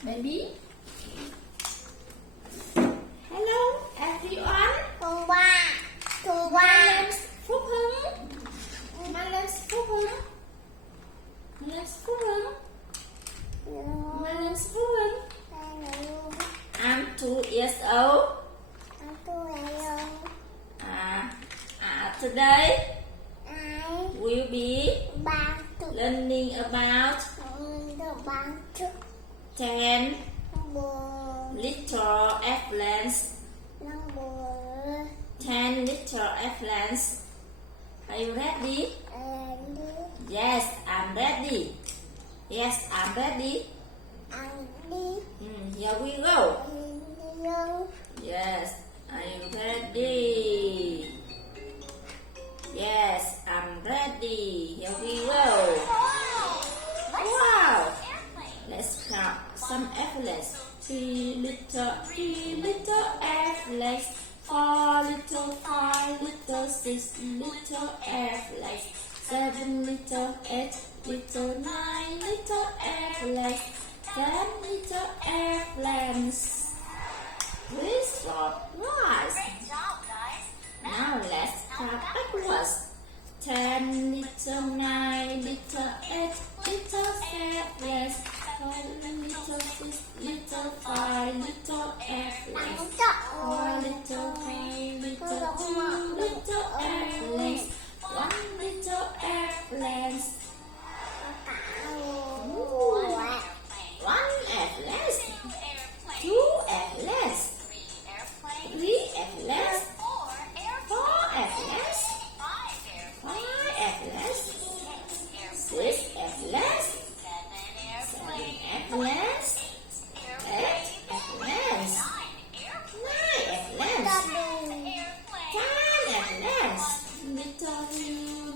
Baby. Hello everyone. Hôm qua My name's Phúc Hưng. My name's Phúc Hưng. My name's Phúc Hưng. My name's Phúc Hưng. I'm 2 years old. Today we'll be learning about 10 little airplanes. 10 little airplanes. Are you ready? Yes, I'm ready. Yes, I'm ready. Here we go. Yes, are you ready? Yes, I'm ready. Here we go. Wow! Let's count some airplanes. 3 little airplanes. 4 little, 5 little, 6 little airplanes. 7 little, 8 little, 9 little airplanes. 10 little airplanes. We stop rise. Now let's start backwards. 10 little, 9 little, 8 little airplanes. 7 little, 6 little, 5 little airplanes. 4 little, 3 little, 2 little airplanes. 1 little airplanes. 1 airplanes. 2 airplanes. 3 airplanes. 4 airplanes. 5 airplanes. 6 airplanes. 7 airplanes. 8 airplanes. 9 airplanes. 10 airplanes. Little 2,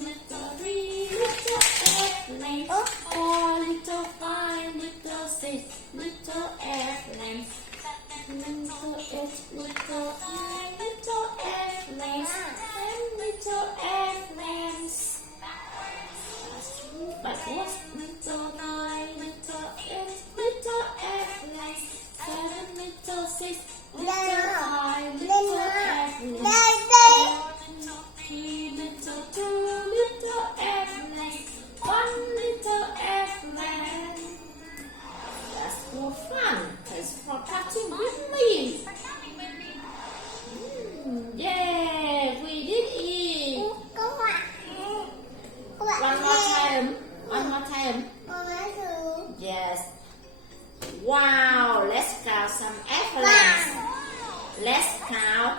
little 3, little airplanes. 4 little 5 little 6 little airplanes. Little 8 little 9 little airplanes. 10 little airplanes. Backwards. Little 9 little 8 little airplanes. 7 little 6 little 5 little airplanes. 3 little 2 little airplanes. 1 little airplane. That's for fun. Thanks for practicing with me. Yeah, we did it. One more time. One more time. Yes. Wow, let's count some airplanes. Let's count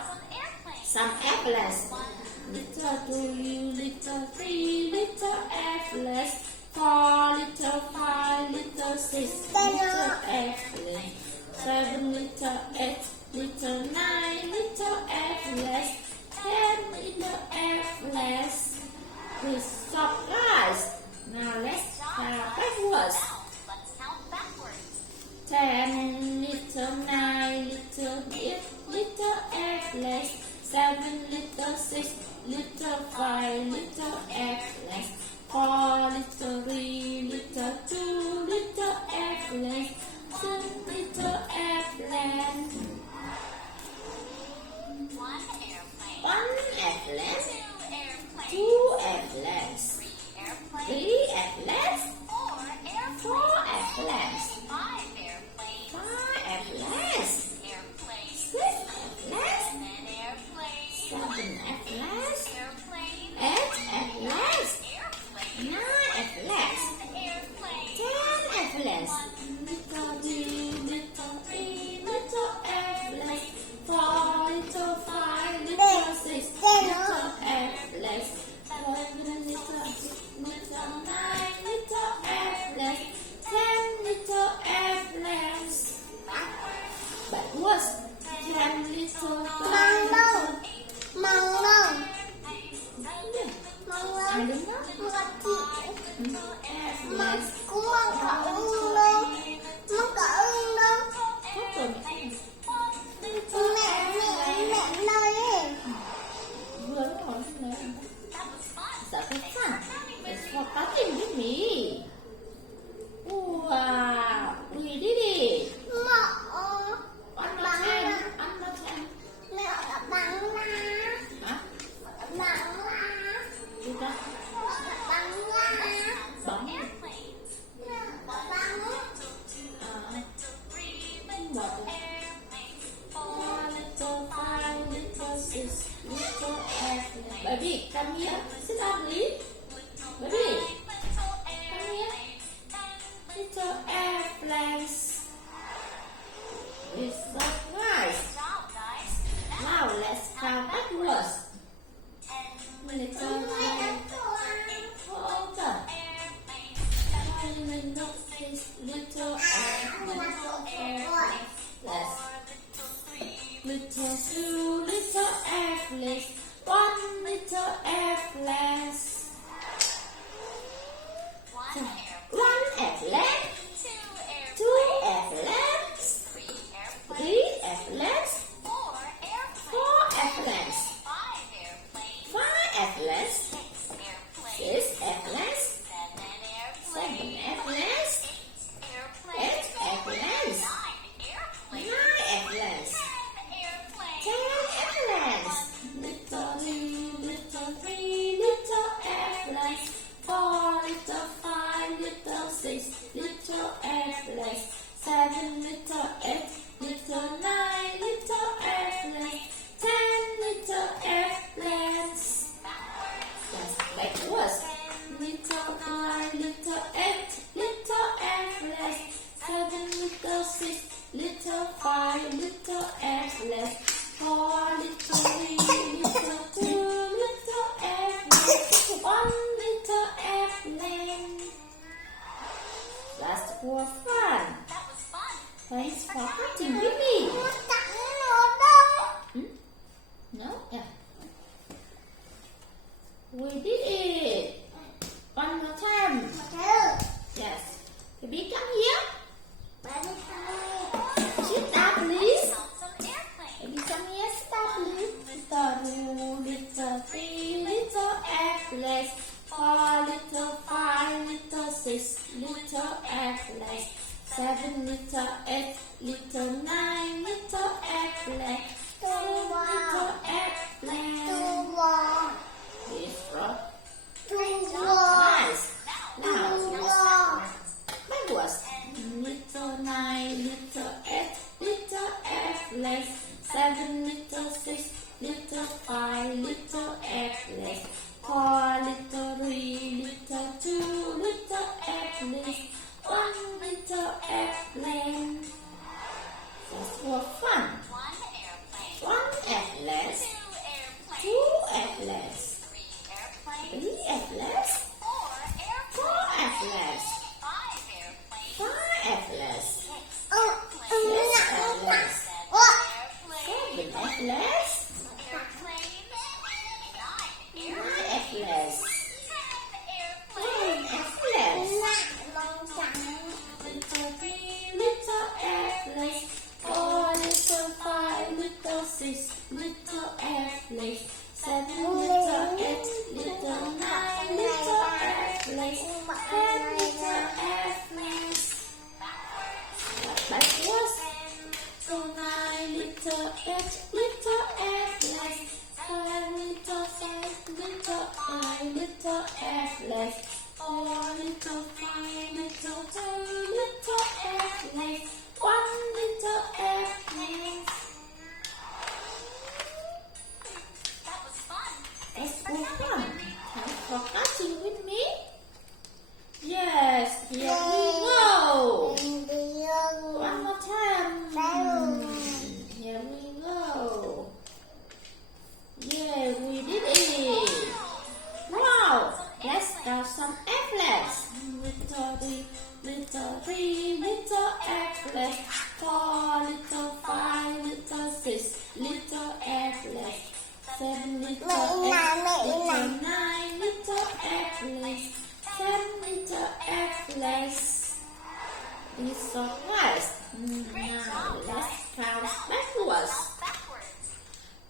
some airplanes. Little 2, little 3, little airplanes. 4 little 5 little 6 little airplanes. 7 little 8 little 9 little airplanes. 10 little airplanes. We stop, guys. Now let's count backwards. 10 little 9 little 8 little airplanes. 7 little 6 little 5 little airplanes. 4 little 3 little 2 little airplanes. 2 little airplanes. 1 airplane. 2 airplanes. 3 airplanes. 4 airplanes. 5 airplanes. 6 airplanes. 7 airplanes. 8 airplanes. 9 airplanes. 10 airplanes. Little 2, little 3, little airplanes. 4 little 5 little 6 little airplanes. 7 little 6 little 9 little airplanes. 10 little airplanes. Backwards. 10 little 9 little. I don't know. Airplanes. airplanes. It's so nice. Now let's count backwards. Little hold on. Little airplanes. Little two little airplanes. One little airplane. One airplane. Two airplanes. Three airplanes. Four airplanes. Five airplanes. Six airplanes. Seven airplanes. Eight airplanes. Nine airplanes. 10 airplanes. Little two, little three, little airplanes. 4 little 5, little 6, little airplanes. 7 little 8, little 9, little airplanes. 10 little airplanes. That's backwards. Little 9, little 8, little airplanes. 7 little 6, little 5, little airplanes. 4 little 3, little 2, little airplanes. 1 little airplane. That's for fun. Thanks for watching with me. No? Yeah. We did it. One more time. Yes. Baby, come here. Sit down, please. Baby, come here. Sit down, please. Little two, little three, little airplanes. 4 little 5, little 6, little airplanes. 7 little 8, little 9, little airplanes. 10 little airplanes. This rock. Nice. Now, backwards. Little 9, little 8, little airplanes. 7 little 6, little 5, little airplanes. 4 little 3, little 2, little airplanes. 1 little airplane. That's for fun. 1 airplane. 2 airplanes. 3 airplanes. 4 airplanes. 5 airplanes. 6 airplanes. 7 airplanes. 9 airplanes. 10 airplanes. Little 3 little airplanes. 4 little 5 little 6 little airplanes. 7 little 8 little 9 little airplanes. 10 little airplanes. Backwards. 9 little 8 little airplanes. 5 little 5 little 9 little airplanes. 4 little 5 little 2 little airplanes. 1 little airplane. It's so fun. Thanks for catching with me. Yes, here we go. One more time. Here we go. Yeah, we did it. Wow, let's count some airplanes. Little 3, little airplanes. 4 little 5 little 6 little airplanes. 7 little 8 little 9 little airplanes. 10 little airplanes. It's so nice. Now let's count backwards.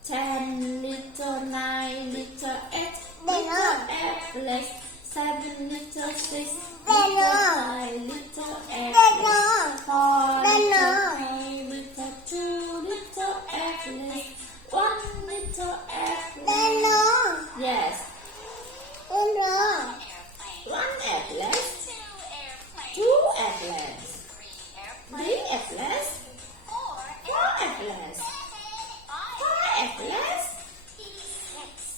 10 little 9 little 8 little airplanes. 7 little 6 little 5 little airplanes. 4 little 3 little 2 little airplanes. 1 little airplane. Yes. 1 airplane. 2 airplanes. 3 airplanes. 4 airplanes. 5 airplanes.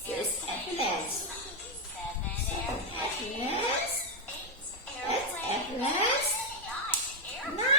6 airplanes. 7 airplanes. 8 airplanes. 9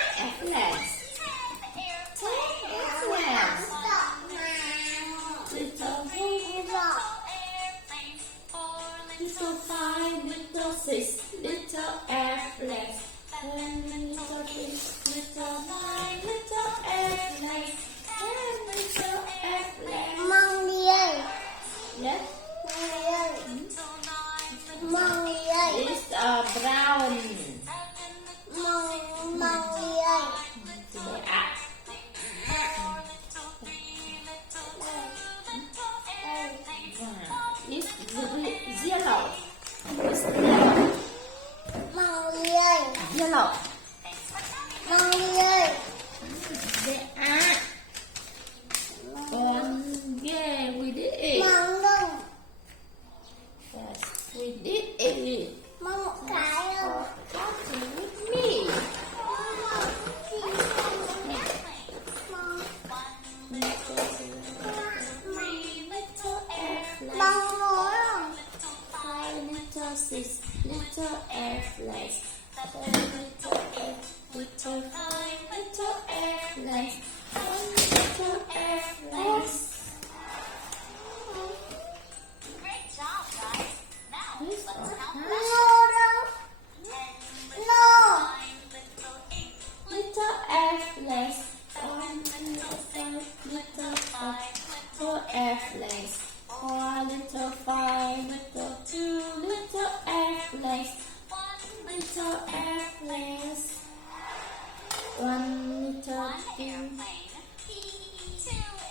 One little airplane. 2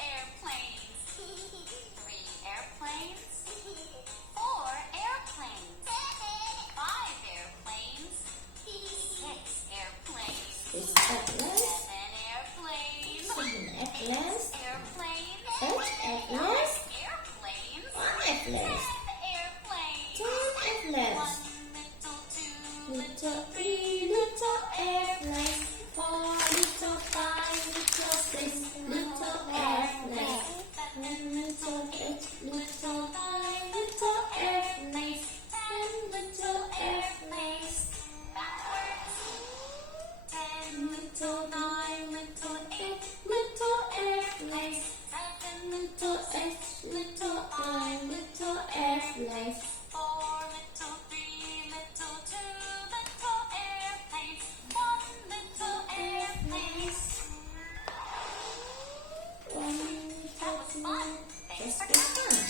airplanes. 3 airplanes. 4 airplanes. 5 airplanes. 6 airplanes. 6 airplanes. 7 airplanes. 7 airplanes. 8 airplanes. 8 airplanes. 1 airplanes. 1 airplane. 10 airplanes. 10 airplanes. 1 little 2 Little 3 little airplanes. 4 little 5 little 6 little airplanes. 7 little 8 little 9 little airplanes. 10 little airplanes. backwards. 10 Little 9 little 8 little airplanes. 7 Little 8 little 9 little airplanes. 4 little 3 little 2 little airplanes. 1 little airplanes. That was fun. Thanks for coming.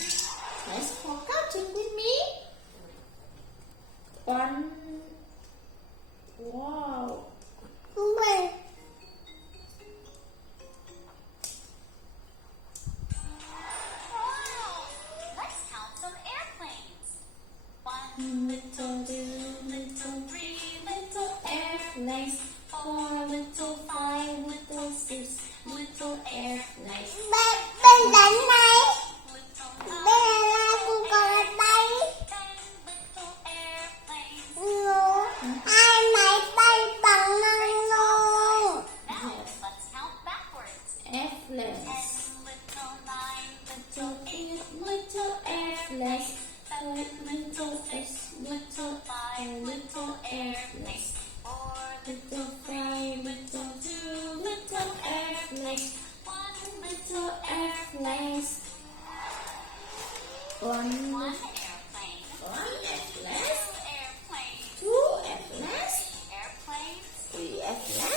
Let's walk out with me. One. Wow. Wow! Let's count some airplanes. 1 Little 2 little 3 little airplanes. 4 little 5 little 6 little airplanes. little 9 10 little airplanes. Now let's count backwards. Airplanes. 10 little 9 Little 8 little airplanes. 8 little 8 little 5 little airplanes. 4 Little 5 little 2 little airplanes. 1 Little airplanes. One airplane. airplanes. 2 airplanes. 2 airplanes. 3 airplanes. 3 airplanes. 4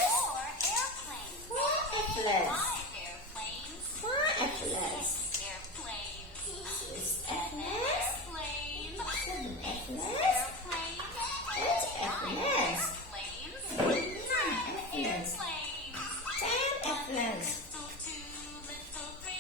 airplanes. 4 airplanes. 5 airplanes. 5 airplanes. 6 airplanes. 6 7 airplanes. airplanes. 7 airplanes. 8 airplanes. 8 airplanes. 9 9 airplanes. airplanes. 10 airplanes. Little 2, little 3,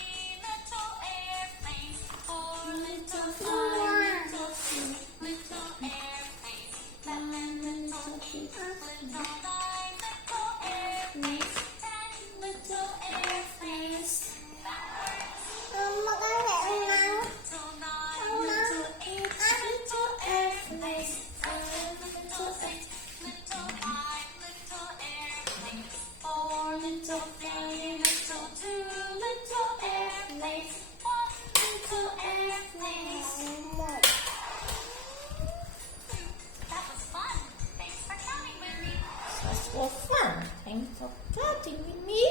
little airplanes. 4 Little 5 little 6 little airplanes. 7 little 8 Little 9 little airplanes. 10 little airplanes. little 9 Little 8 little airplanes. 7 little 8 little 5 little airplanes. 4 little 5 little 2 little airplanes. 1 Little airplanes. That was fun. Thanks for counting with me. That was fun. Thanks for counting with me.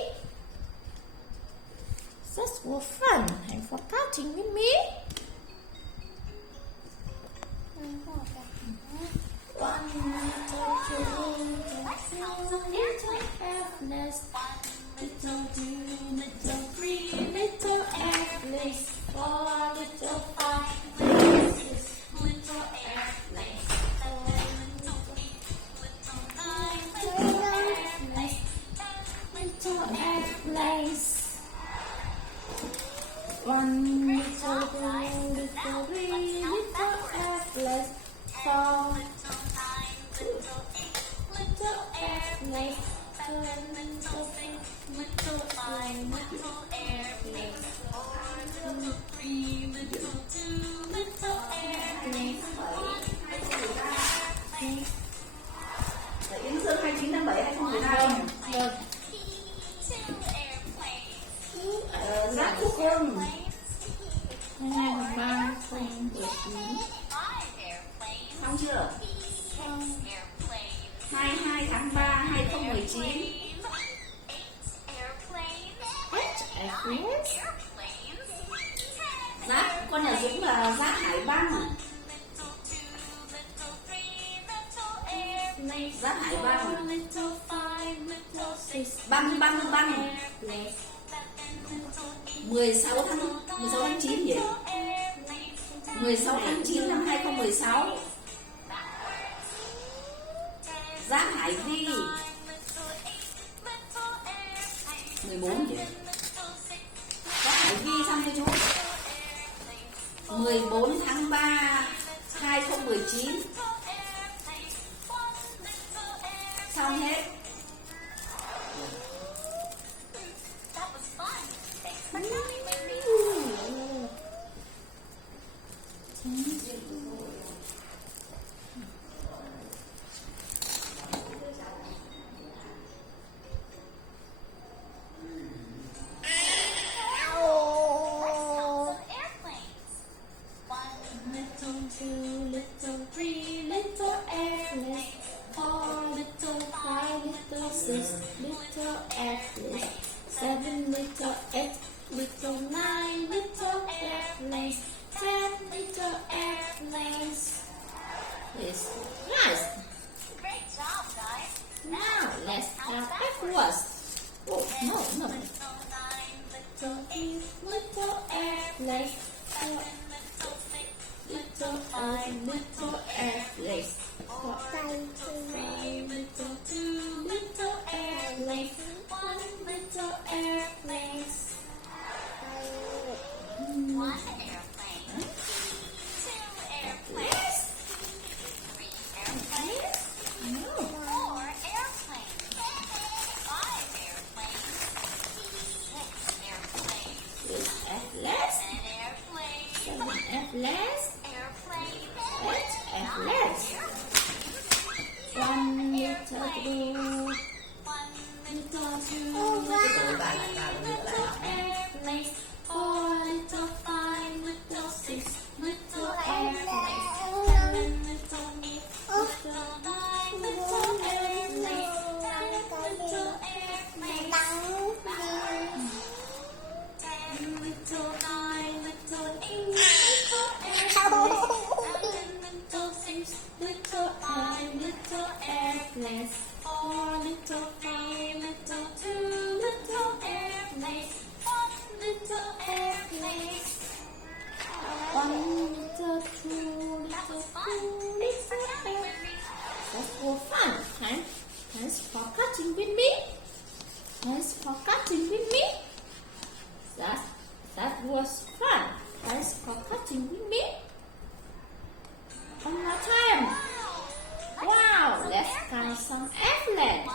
That was fun. Thanks for counting with me. 1 little 2 little 3 little airplanes. 1 little 2 little 3 little airplanes. 4 little 5 little 6 little airplanes. 7 little 8 little 9 little airplanes. 10 little airplanes. 1 little 2 little 3 little airplanes. 4 little airplanes. 7 little 6 little 5 little airplanes. 4 little 3 little 2 little airplanes. 1 little Để Yến Dương 29/7 2012. Vâng. 2 airplanes. Giáp Phúc Hưng 23 2019. 5 airplanes. xong chưa? 6 airplanes. 22 tháng 3 2019. 8 airplanes. 8 airplanes. Airplanes. 10 Giáp con nhà Dũng là Giáp Hải Băng. little 2 little 3 little airplanes. Giáp Hải Băng. Little 5 little 6 Băng airplanes. 16 tháng 9 nhỉ? 16 tháng 9 năm 2016. Giáp Hải Vi. 14 vậy. Các bạn ghi xong cho chú. 14 tháng 3 2019. Xong hết. That was fun. Thanks for counting with me. Airplanes. 1, Little, 2, little, 3, little airplanes. 4, little, 5, little, 6, little airplanes. 7, little, 8, little, 9, little airplanes. 10 little airplanes. It's nice. great job, guys. Now let's count backwards. Oh, no. Little 9, Little 8, little airplanes. Little 5, little airplanes. 4, 3, little 2, little airplanes. 1 little airplanes. 1 airplane. 2 airplanes. 3 airplanes. No. 4 airplanes. 5 airplanes. 6 airplanes. It's airplanes. 10 airplanes. 7 airplanes. Airplanes. 8 airplanes. 1 little 2, 1 little 2, little airplanes. 4 little 5, little 6, little airplanes. 7 little 8, little 9, little airplanes. 10 little airplanes. 10 little 9, little 8, little airplanes. 7 little 6, little 5, little airplanes. 4 little 5, little 2, little airplanes. 1 little airplanes. 1 little 2, little 2, little airplanes. That's for fun. Thanks for catching with me. Thanks for catching with me. That was fun. Thanks for catching with me. One more time. Wow, let's count some airplanes.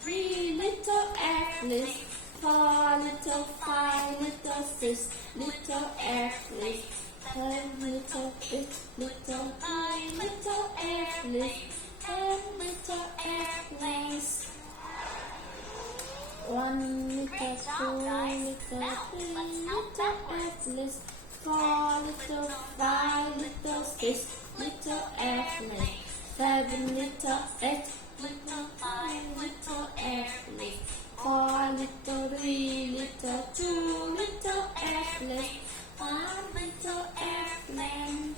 3 little airplanes. 4 little 5 little 6 little airplanes. 10 little 8 little 9 little airplanes. 10 little airplanes. 1 little 2 little 3 little airplanes. 4 little 5 little 6 little airplanes. 7 little 8 little 5 little airplanes. 4 little 3 little 2 little airplanes. 1 little airplane.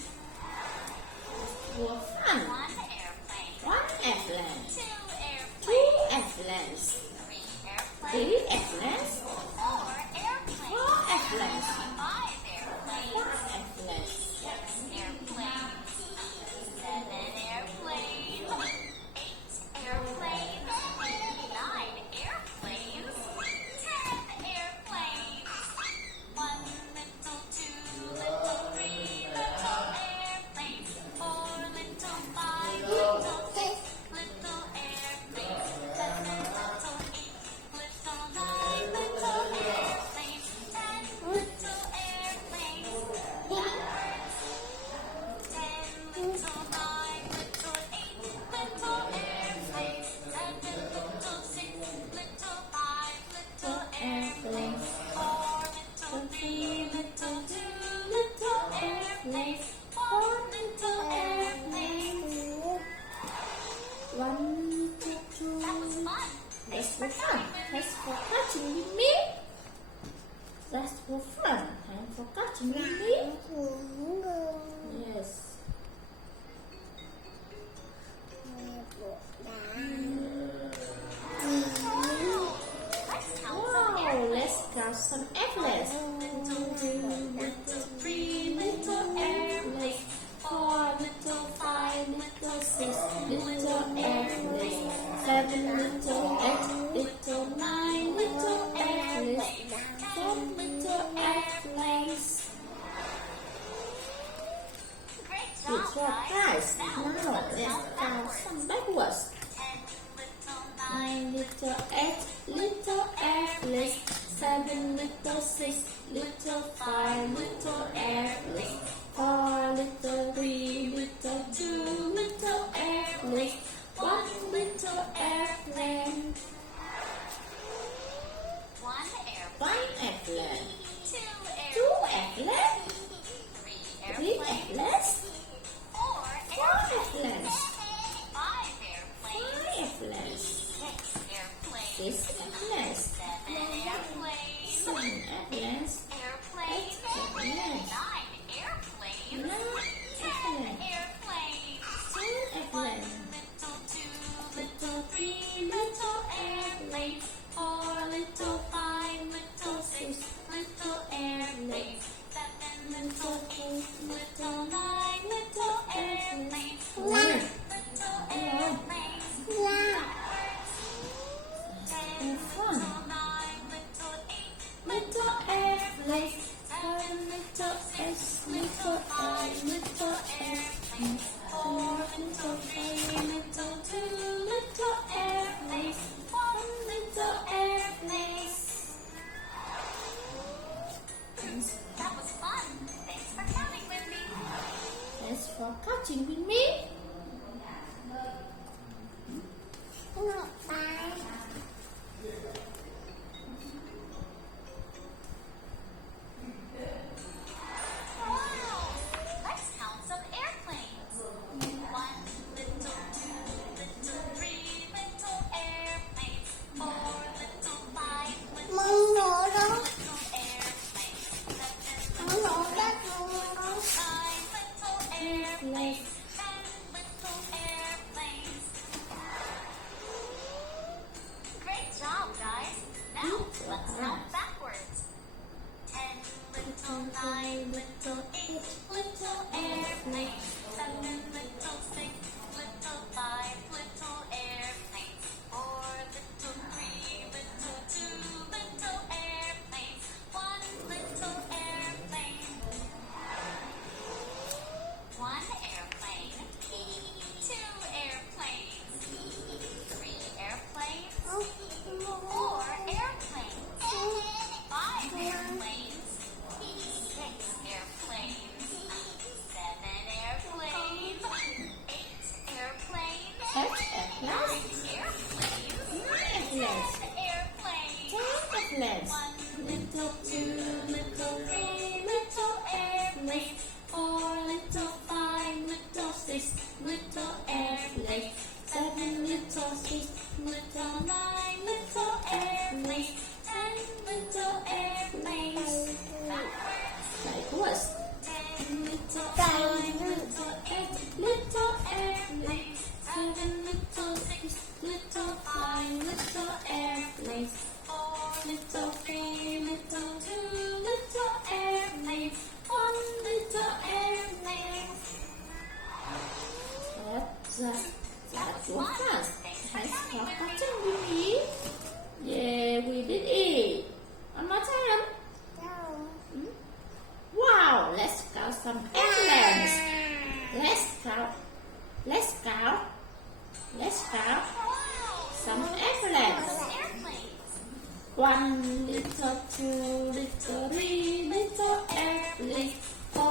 For fun. 1 airplane. 1 airplane. 2 airplanes. 2 airplanes. 3 airplanes. 3 airplanes. 4 airplanes. 4 airplanes. 5 airplanes. 1 airplane. 6 airplanes. 7 airplanes. 8 airplanes. 9 airplanes. 10 airplanes. 1 little 2 little 3 little airplanes. 4 little 5 little 6 little airplanes. 7 little 8 little 9 little airplanes. 10 little airplanes. 10 little 9 little 8 little airplanes. 7 little 6 little 5 little airplanes. 4 little 3 little 2 little airplanes. 4 little airplanes. 1 little 2. That was fun. That's for fun. Thanks for catching with me. That's for fun. Thanks for catching with me. Yes. Let's count some Wow, airplanes. let's count some airplanes. 3 little airplanes. 4 little 5 little 6 little airplanes. 7 little 8 little little 8 little airplanes, 7 little 6 little 5 little airplanes, 4 little 3 little 2 little airplanes, 1 little airplane. One airplane. One airplane. Two Two airplanes. Three Three airplanes. airplanes. Four Four airplanes. airplanes. Five airplanes. Five airplanes. Six airplanes. Six airplanes. Seven airplanes. Seven airplanes. Airplanes. Airplanes. Nine airplanes. Nine 10 airplanes. airplanes. 10 One airplanes. little, two Little 3 little airplanes. 4 little 5 little 6 little airplanes. 7 little 8 little 9 little airplanes. little airplanes. And fun. Nine little eight. Little airplanes. 7 little 8 little 5 little airplanes. 4 little 3 little 2 little airplanes. 1 little airplanes. That was fun. Thanks for counting with me. Thanks for catching with me. Wow! Let's count some airplanes. 1 little, 2 little, 3 little airplanes. 4 little, 5 little, 6 little airplanes. 7 little, 8 little, 9 little airplanes. 10 little airplanes. Great job, guys. Now let's count backwards. 10 little, 9 little, 8 little airplanes. 7 little, 6 little, 5 little airplanes. 4 little, 3 little, 2 little airplanes. 1 little airplane. 1 airplane. 2 airplanes. 3 airplanes. 4 airplanes. 5 airplanes. 6 airplanes. 7 airplanes. 8 airplanes. 8 9 airplanes. airplanes. 10 airplanes. 10 airplanes. 1 little 2 little 3 little airplanes. 4 little 5 little 6 little airplanes. 7 little 6 little 9 little airplanes. 10 little airplanes. Backwards. 10 little 9 little 8 little airplanes. 7 little 6 little 5 little airplanes. 4 little 3 little 2 little airplanes. 1 little airplane. That was fast. Thanks for catching with me. Yeah, we did it. One more time. Wow, let's count some airplanes. Let's count. Let's count. Let's count some airplanes. Airplanes. 1 little, 2 little, 3 little airplanes. 4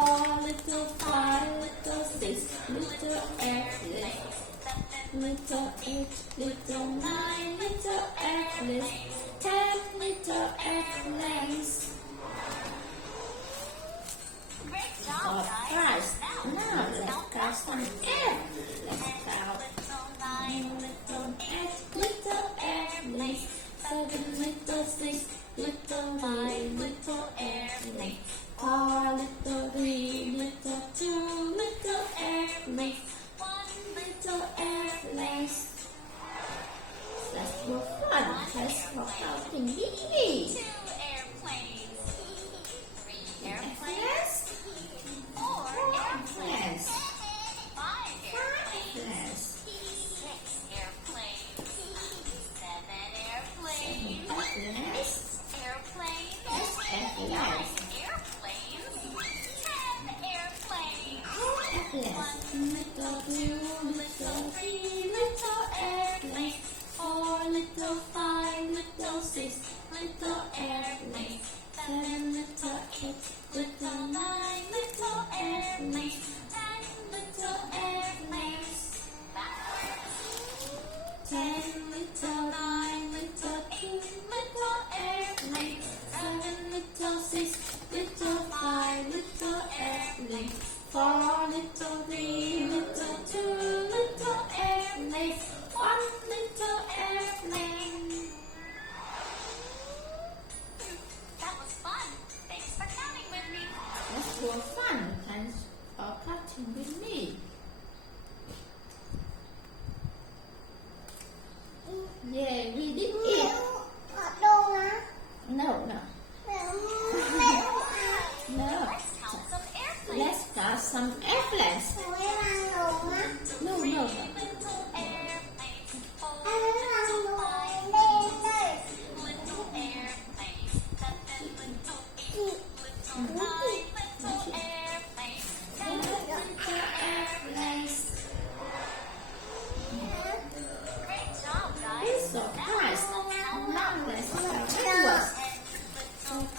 little, 5 little, 6 little airplanes. Little 8 little, 9 little airplanes. 10 little airplanes. Great job, guys. Guys, Now now let's count some air. Let's count little 9 little 8 little airplanes. 7 little 6 little 5 little airplanes. 4 little 3 little 2 little airplanes. 1 little airplanes. That's more fun. Let's for counting with me. 2 airplanes. 3 airplanes. Airplanes. 4 airplanes. 5 5 airplanes. airplanes. 6 airplanes. 7 airplanes. Airplanes. Airplanes. Airplanes. 9 airplanes. 10 airplanes. Airplanes. Little 2 little 3 little airplanes. 4 little 5 six, little airplanes. 7, little 8, little 9, little airplanes. 10, little airplanes. 10, little 9, little 2, little airplanes. 7, little 6, little 5, little airplanes. 4, little 3, little 2, little airplanes. 1 little airplane. That was fun. Thanks for counting with me. That was fun. Thanks for catching with me. Yeah, we did it. No, no. No. Let's count some airplanes. Let's start some airplanes. No, no, no. Little airplanes. 4, little airplanes. 7, little 8, little 9, little airplanes. 10, Little airplanes. great job, guys. It's so nice. Now let's start backwards.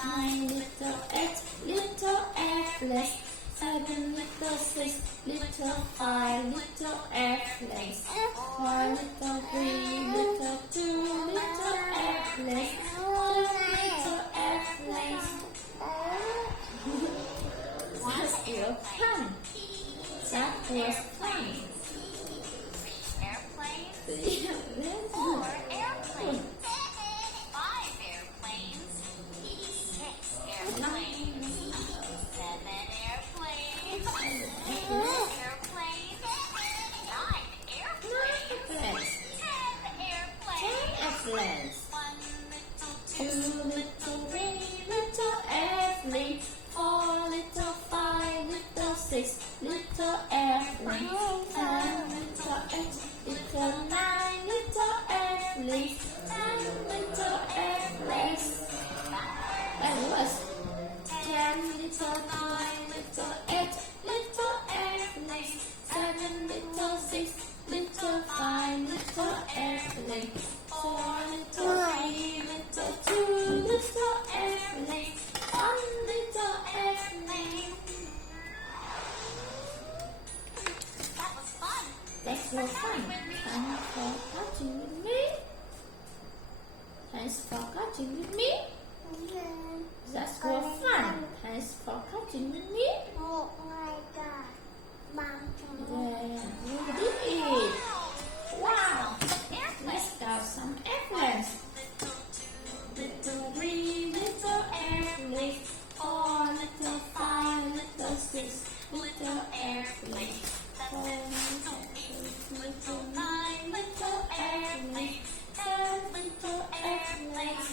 9, little 8, little airplanes. 7, little 6, little 5, little airplanes. 4, little 3, little 2, little airplanes. 2 little airplanes. That was fun. That was fun. Airplanes. 4 airplanes. 5 airplanes. 6 airplanes. 7 airplanes. 8 airplanes. 9 airplanes. 10 airplanes. 1 little 2 little 3 Little airplane, 4 little 5 little 6 little airplane, 7 little 8 little 9 little airplanes, 10 little airplanes. That was 10 little 9 little 8 little airplanes, 7 little 6 little 5 little airplanes, 4 little 3 little 2 little airplanes, 1 little airplane. That was fun. That's so fun. Thanks for catching with me. Thanks for catching with me. That's so fun. Thanks for catching with me. Yeah, we did it. Wow. Let's start some airplanes. Little 3 little airplanes. 4 little 5 little 6 little airplanes. 4 little 8 little 9 little airplanes. 10 little airplanes.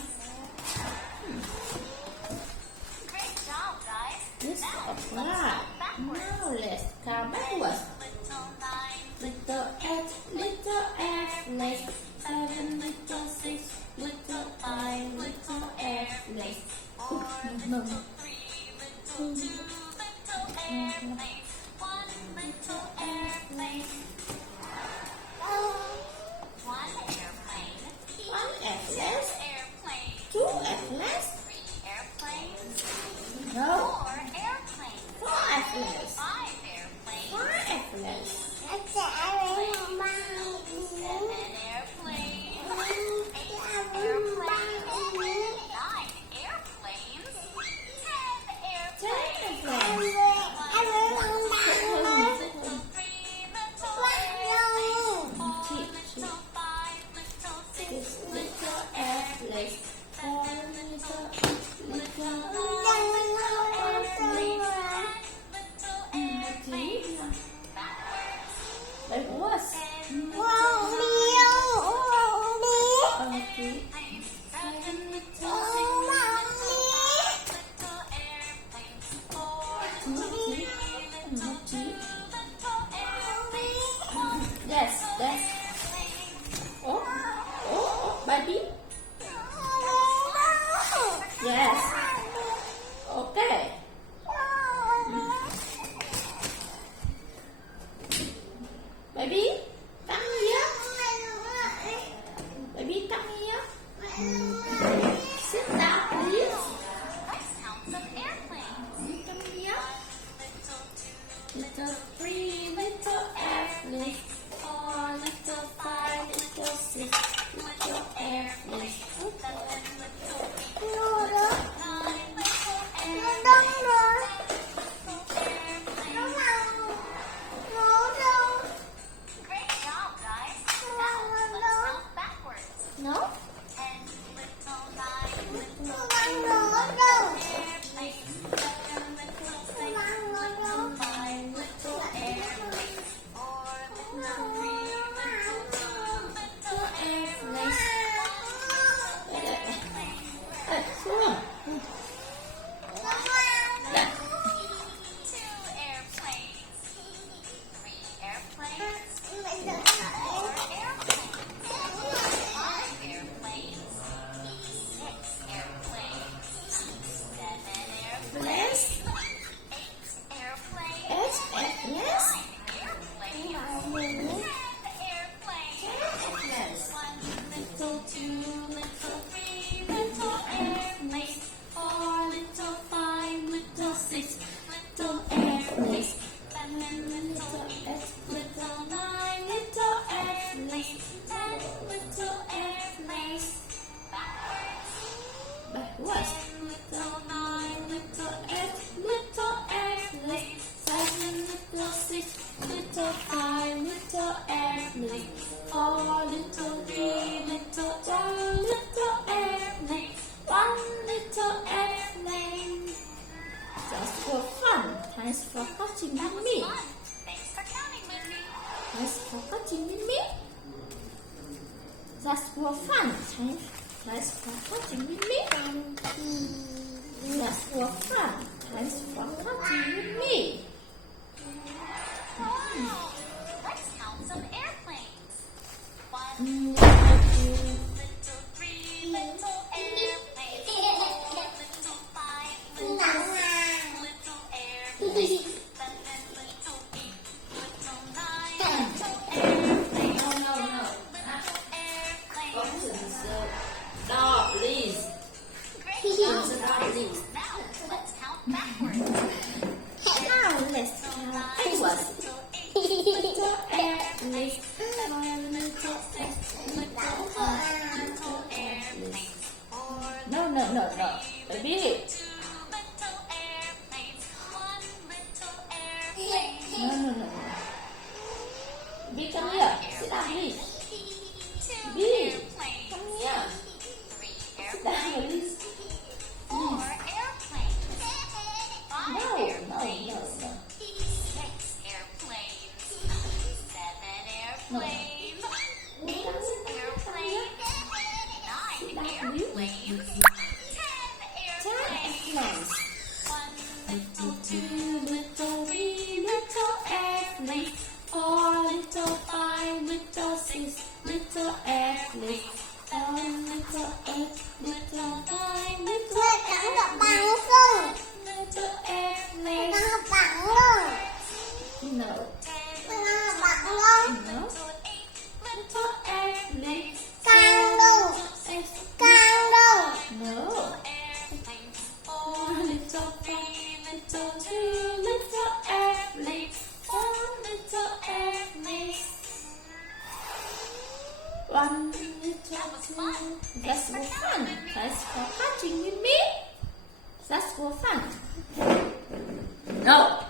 Great job, guys. Let's Now stop let's right. count backwards. Now let's count backwards. Little 9, Little 8 little airplanes. 7 little 6 little 5 little airplanes. 4 No, little no. 3 little 2 little airplanes. 1 little airplane. 1 airplane. 1 airplane. Airplane. 2 airplanes. 3 airplanes. No. 4 airplanes. 4 airplanes. 5 airplanes. 4 airplanes. 7 airplanes. 8 airplanes. 9 airplanes. 10 10 airplanes. airplanes. Baby, come here. airplanes. Great job, guys. Now let's count backwards. No? And little nine, little airplanes. Seven, little six, little five, little airplanes. Four, little three, little two, little airplanes. Xuống. Two airplanes. Three airplanes. Four airplanes. Five airplanes. Six airplanes. Seven airplanes. Yes. Eight airplanes. Yes. Yes. Nine airplanes. 10 airplanes. Yes. One little, two little, three little airplanes. Four little, five little, six little airplanes. Seven little, eight little, nine little airplanes. 10 little airplanes. Backwards. Backwards. Little nine, little eight, little airplanes. Seven, little six, little five, little airplanes. Four, little three, little two, little airplanes. One little airplane. Just for fun. Thanks for watching with me. Fun. Thanks for counting with me. Thanks for watching with me. Just for fun. Thanks for watching with me. Just for fun. Thanks for watching with me. Wow. Let's count some airplanes. One, Mm, little three, little airplanes. Little five, little six, little airplanes. Seven, little eight, little nine, little airplanes. No, no, no. Little airplanes. Options. Door, please. Great Use job, the door, guys. please. Now let's count backwards. Now let's count backwards. Little airplanes. Seven, little six, little five, little airplanes. Four, No, no, no, no. Baby. two little airplanes. One little airplane. No, no, no. Baby, come here. Sit down, please. Two Baby, airplanes. come here. Three Sit down, airplanes. please. Four airplanes. Five No, no, airplanes. no, no. Six airplanes. Seven airplanes. Eight airplanes. Nine airplanes. 10 airplanes. One little, two little, three little airplanes. Four little, five little, six little airplanes. Seven little, eight little, nine little airplanes. Little airplanes. No. No. Little eight little airplanes. Six No. airplanes. Four little, three little, two little airplanes. One little airplane. One little That was fun. That's for fun. That's for catching with me. That's for fun. No.